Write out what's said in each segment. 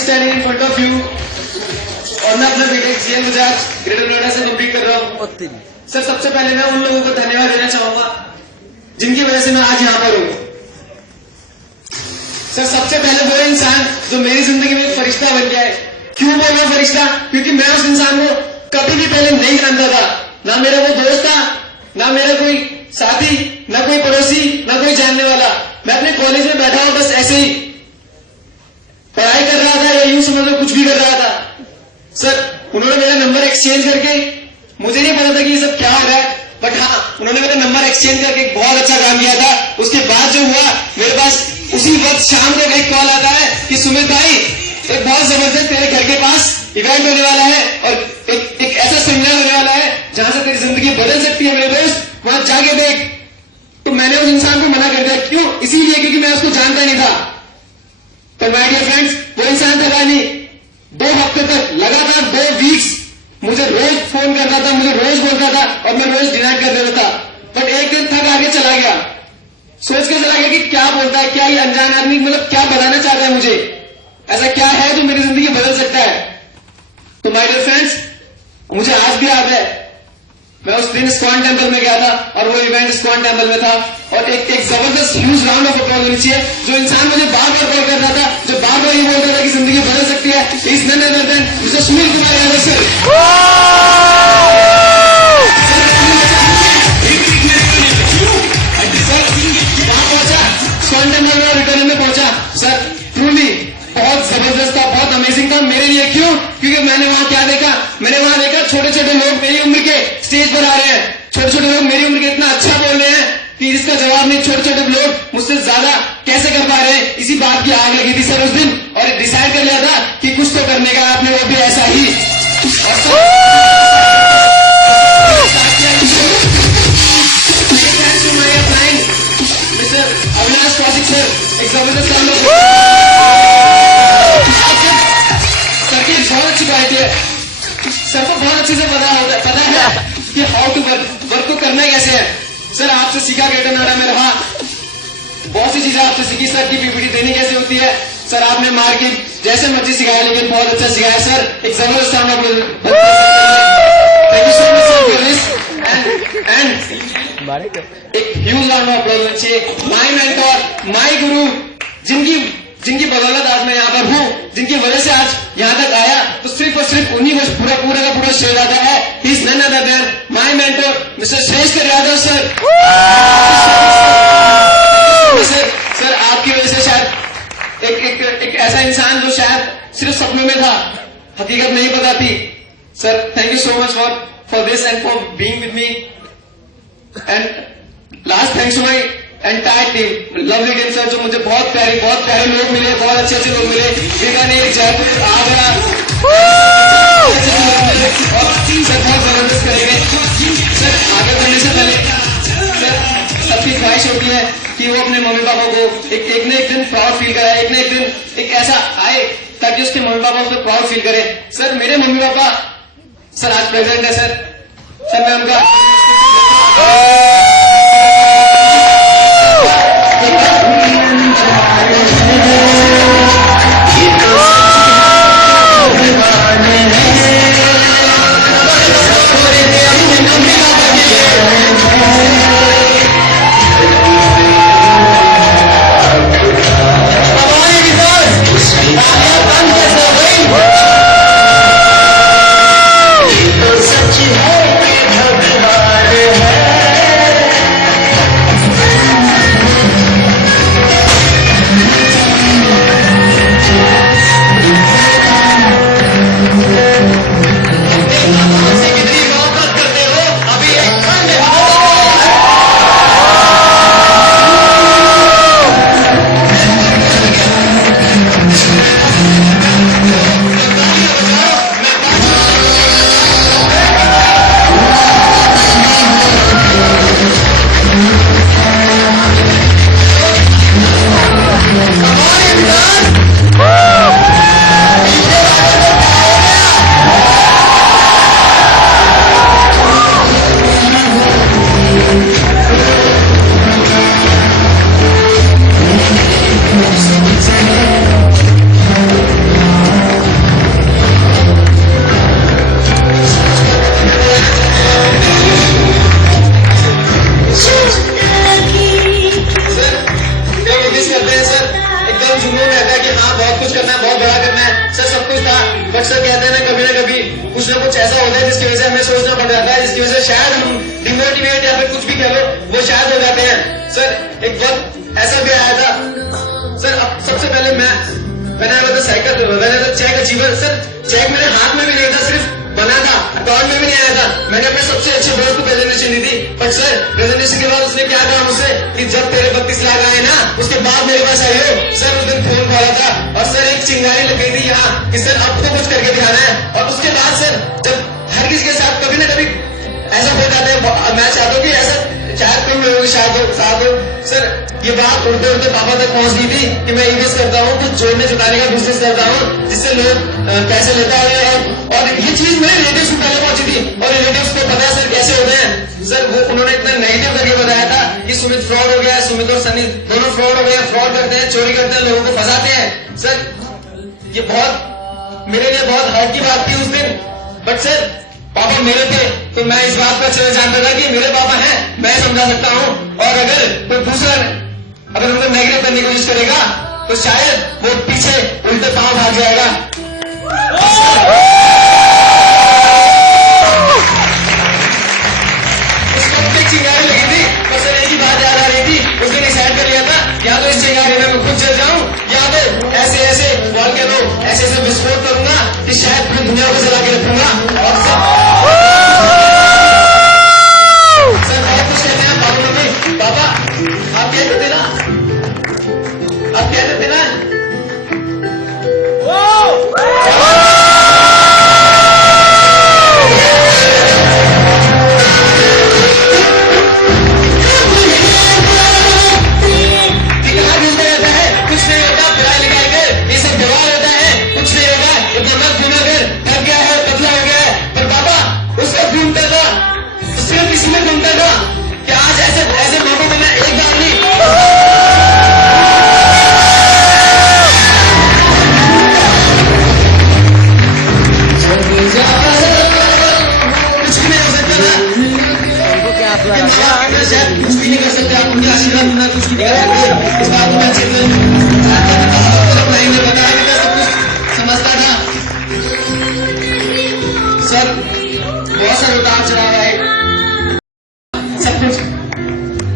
standing in front of you और मैं अपना B Tech C M Bajaj greater Noida से कंप्लीट कर रहा हूँ। सर सबसे पहले मैं उन लोगों को धन्यवाद देना चाहूंगा जिनकी वजह से मैं आज यहाँ पर हूँ। सर सबसे पहले वो इंसान जो मेरी जिंदगी में एक फरिश्ता बन गया है। क्यों बोल रहा फरिश्ता? क्योंकि मैं उस इंसान को कभी भी पहले नहीं जानता था। ना मेरा वो दोस्त था, ना मेरा कोई साथी, ना कोई पड़ोसी, ना कोई जानने वाला। मैं अपने कॉलेज में बैठा हूं, बस ऐसे ही पढ़ाई कर रहा था या यूं समझ लो कुछ भी कर रहा था। सर उन्होंने मेरा नंबर एक्सचेंज करके, मुझे नहीं पता था कि ये सब क्या हो रहा है, बट हाँ उन्होंने मेरा नंबर एक्सचेंज करके एक बहुत अच्छा काम किया था। उसके बाद जो हुआ, मेरे पास उसी वक्त शाम को एक कॉल आता है कि सुमित भाई एक बहुत जबरदस्त तेरे घर के पास इवेंट होने वाला है और एक ऐसा सेमिनार होने वाला है जहां से तेरी जिंदगी बदल सकती है मेरे दोस्त, वहां जाके देख। तो मैंने उस इंसान को मना कर दिया। क्यों? इसीलिए क्योंकि मैं उसको जानता नहीं था। तो माय डियर फ्रेंड्स, वो इंसान था नहीं, 2 हफ्ते तक लगातार 2 वीक्स मुझे रोज फोन करता था, मुझे रोज बोलता था और मैं रोज डिनाई कर देता था। बट एक दिन थक आगे चला गया, सोच के चला गया कि क्या बोलता है, क्या ये अनजान आदमी मतलब क्या बताना चाहता है मुझे, ऐसा क्या है जो मेरी जिंदगी बदल सकता है। तो माय डियर फ्रेंड्स, मुझे आज भी याद है मैं उस दिन इस्कॉन टेम्पल में गया था और वो इवेंट इस्कॉन टेम्पल में था और एक जबरदस्त ह्यूज राउंड ऑफ अप्लॉज होनी चाहिए। जो इंसान मुझे बार बार कॉल कर रहा था, जो बार बार ये बोलता था कि जिंदगी बदल सकती है, is none other than mister Sunil Kumar Yadav sir. वहां पहुंचा, इस्कॉन टेम्पल में रिटर्न में पहुंचा। सर ट्रूली बहुत जबरदस्त था, बहुत अमेजिंग था मेरे लिए। क्यों? क्योंकि मैंने वहां क्या देखा, मैंने वहां देखा छोटे छोटे लोग मेरी उम्र के स्टेज पर आ रहे हैं। छोटे छोटे लोग मेरी उम्र के इतना अच्छा बोल रहे हैं कि इसका जवाब नहीं। छोटे छोटे लोग मुझसे ज्यादा कैसे कर पा रहे हैं, इसी बात की आग लगी थी सर उस दिन और डिसाइड कर लिया था कि कुछ तो करने का आपने, वो भी ऐसा ही। मिस्टर अविनाश कौशिक सर, एक जबरदस्त काम सर की बहुत अच्छी क्वालिटी है। सर को बहुत अच्छे से पता है कि हाउ टू वर्क को करना कैसे है। सर आपसे सीखा, ग्रेटर नोएडा में रहा, बहुत सी चीजें आपसे सीखी। सर की पीपीटी देनी कैसे होती है, सर आपने मार्केट जैसे मर्जी सिखाया, लेकिन बहुत अच्छा सिखाया सर। एक जबरदस्त काम आपको। Thank you so much sir for this and एक ह्यूज राउंड ऑफ अप्लॉज होना चाहिए। माय मेंटोर, माय गुरु, जिनकी बदौलत आज मैं यहाँ पर हूँ, जिनकी वजह से आज यहाँ तक आया, तो सिर्फ और सिर्फ उन्हीं को पूरा का पूरा श्रेय जाता है। He is none other than my mentor mister Shreshth Yadav sir. Sir आपकी वजह से शायद एक ऐसा इंसान जो शायद सिर्फ सपनों में था, हकीकत नहीं पता थी। Sir thank you so much for this and for being with me and last thanks to my entire team, lovely team sir, जो मुझे बहुत प्यारे लोग मिले, बहुत अच्छे लोग मिले। बीकानेर, जयपुर, आगरा और सर बहुत जबरदस्त करेंगे। सर आगे बढ़ने से पहले सर सबकी ख्वाहिश होती है कि वो अपने मम्मी पापा को एक न एक दिन प्राउड फील कराए, एक न एक दिन एक ऐसा आए ताकि उसके मम्मी पापा उसको प्राउड फील करे। सर मेरे मम्मी पापा सर आज प्रेजेंट है सर मैं उनका हमें सोचना पड़ जाता है, जिसकी वजह से शायद हम डिमोटिवेट या फिर कुछ भी कह लो वो शायद हो जाते हैं। सर एक वक्त ऐसा भी आया था सर, अब सबसे पहले मैंने मतलब साइकिल मैंने चेक अचीवर सर, चेक मेरे हाथ में भी नहीं था, सिर्फ बना था, अकाउंट में भी नहीं आया था। मैंने अपने सबसे अच्छे दोस्त को प्रेजेंटेशन दी थी, बट सर प्रेजेंटेशन के बाद उसने क्या कहा मुझसे कि जब तेरे 32 लाख आए ना उसके बाद मेरे पास आए हो। सर उस दिन फोन खोला था और सर एक चिंगारी लग गई थी यहाँ कि सर अब तो कुछ करके दिखाना है। और उसके बाद सर जब हर किसी के साथ कभी ना कभी ऐसा हो जाता है, मैं चाहता हूँ कि ऐसा शायद कोई लोगों के साथ हो। सर ये बात उड़ते उड़ते पापा तक पहुंच गई थी कि मैं इन्वेस्ट करता हूँ, कुछ जोड़ने जुटाने का बिजनेस करता हूँ जिससे लोग पैसे लेता है। और ये चीज मेरे रिलेटिव्स को पहले पहुंची थी और रिलेटिव्स को पता है सर कैसे होते हैं। सर वो उन्होंने इतना नेगेटिव करके बताया था कि सुमित फ्रॉड हो गया है, सुमित और सनी दोनों फ्रॉड हो गए, फ्रॉड करते हैं, चोरी करते हैं, लोगों को फंसाते हैं। सर ये बहुत मेरे लिए बहुत हर्ट की बात थी उस दिन, बट सर पापा मेरे थे तो मैं इस बात पर जानता था कि मेरे पापा हैं, मैं समझा सकता हूँ। और अगर कोई दूसरा अगर उनको नेगेटिव करने की कोशिश करेगा तो शायद वो पीछे उल्टे पांव भाग जाएगा। उस वक्त एक चिंगारी लगी थी, बस एक ही बात याद आ रही थी, उस दिन डिसाइड कर लिया था या तो इस चिंगारी में मैं खुद चल जाऊं या तो ऐसे ऐसे वॉल्केनो ऐसे ऐसे विस्फोट करूंगा कि शायद पूरी दुनिया को जला के रखूंगा। और सर बहुत कुछ कहते हैं पापा आप क्या कहते ना, आप क्या कहते ना कुछ भी नहीं कर सकते, आप उनके आशीर्वाद बिना कुछ भी नहीं कर सकते। इस बात को मैं अच्छे से बताया कि सब कुछ समझता था। सर बहुत सारे उतार चढ़ाव आए, सब कुछ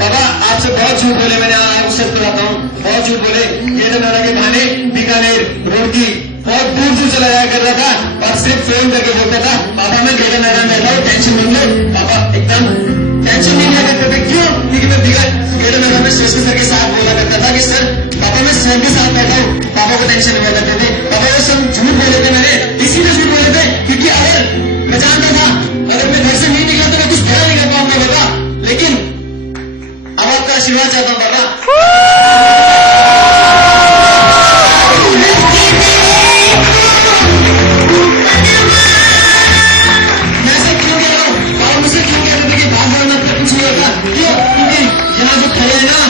पापा आपसे बहुत झूठ बोले, मैंने आपको सच बताता हूँ, बहुत झूठ बोले। गेट नारा के बहाने बीकानेर रोड की बहुत दूर दूर चला जाया कर रहा था और सिर्फ फोन करके बोलता था पापा मैं गेट नारा में रहता हूँ, टेंशन नहीं लो। पापा एकदम टेंशन नहीं लिया करते थे, क्यों? क्योंकि मैं गेट नारा में श्रेष्ठ सर के साथ बोला करता था कि सर पापा मैं सर के साथ बैठा हूँ, पापा को टेंशन नहीं करते थे। पापा वो सब झूठ बोले थे, मैंने इसीलिए झूठ बोले थे क्योंकि अगर मैं जानता था अगर मैं घर से नहीं निकला तो मैं कुछ खड़ा नहीं कर पाऊंगा पापा। लेकिन अब आपका आशीर्वाद चाहता हूँ पापा। मैं सब क्यों कह रहा हूँ, पापा मुझसे क्यों कहते थे कि भाग भागना कुछ नहीं होता, क्यों? क्योंकि यहाँ जो खड़े हैं ना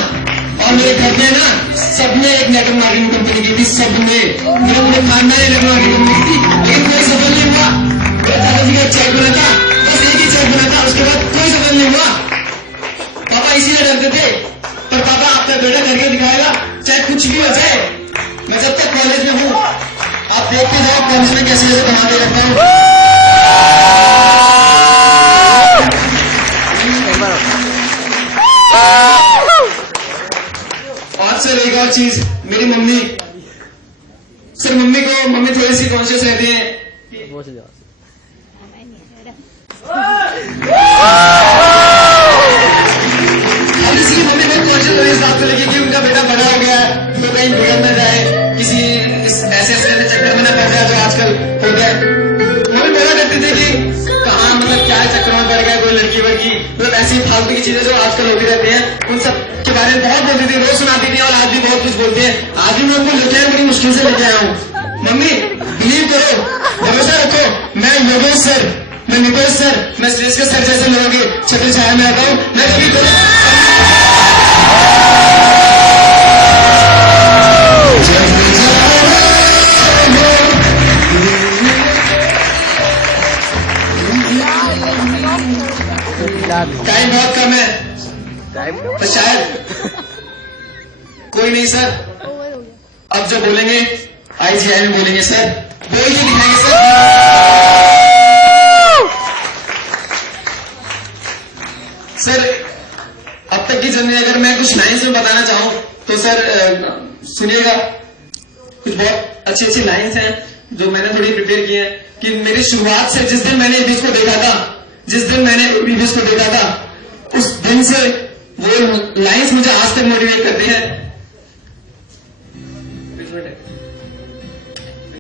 और मेरे घर में ना सबने एक नेटवर्क मार्केटिंग कंपनी की थी, सबने मेरे पूरे खानदान ने नेटवर्क मार्केटिंग कंपनी की थी, लेकिन कोई सफल नहीं हुआ। मेरे दादाजी का चेक बना था, बस एक ही चेक बना था, उसके बाद कोई सफल नहीं हुआ। पापा इसीलिए डरते थे, पर पापा आपका बेटा करके दिखाएगा चाहे कुछ भी हो जाए। मैं जब तक कॉलेज में हूँ आप देखते जाओ कॉलेज में कैसे कैसे बनाते रहता हूँ। और सर एक और चीज, मेरी मम्मी सर मम्मी थोड़ी सी कॉन्शियस रहती है। इसलिए मम्मी बहुत कॉन्शियस है इस बात को लेकर कि उनका बेटा बड़ा हो गया है तो कहीं बिगड़ न जाए, किसी ऐसे चक्कर में न पड़ जाए जो आजकल हो गया। मम्मी बोला करती थी कि कहाँ मतलब क्या चक्कर में पड़ गया कोई लड़की वड़की, मतलब ऐसी फालतू की चीजें जो आजकल होती रहती हैं उन सब के बारे में बहुत बोलती थी, रोज सुनाती थी और आज भी बहुत कुछ बोलती है। आज भी मैं उनको लेके आया, बड़ी मुश्किल से लेके आया हूँ। मम्मी बिलीव करो, भरोसा रखो, मैं योगेश सर, मैं नितेश सर, मैं श्रेष्ठ सर जैसे लोगों की छत्र छाया में आता हूँ। मैं कभी टाइम बहुत कम है तो शायद कोई नहीं सर, अब जो बोलेंगे IGI में बोलेंगे सर, बोल के दिखाएंगे सर। में बताना चाहूं तो सर सुनिएगा, कुछ बहुत अच्छी अच्छी लाइंस हैं जो मैंने थोड़ी प्रिपेयर की है कि मेरी शुरुआत से जिस दिन मैंने इबिस को देखा था, जिस दिन मैंने इबिस को देखा था, उस दिन से वो लाइंस मुझे आज तक मोटिवेट करती है।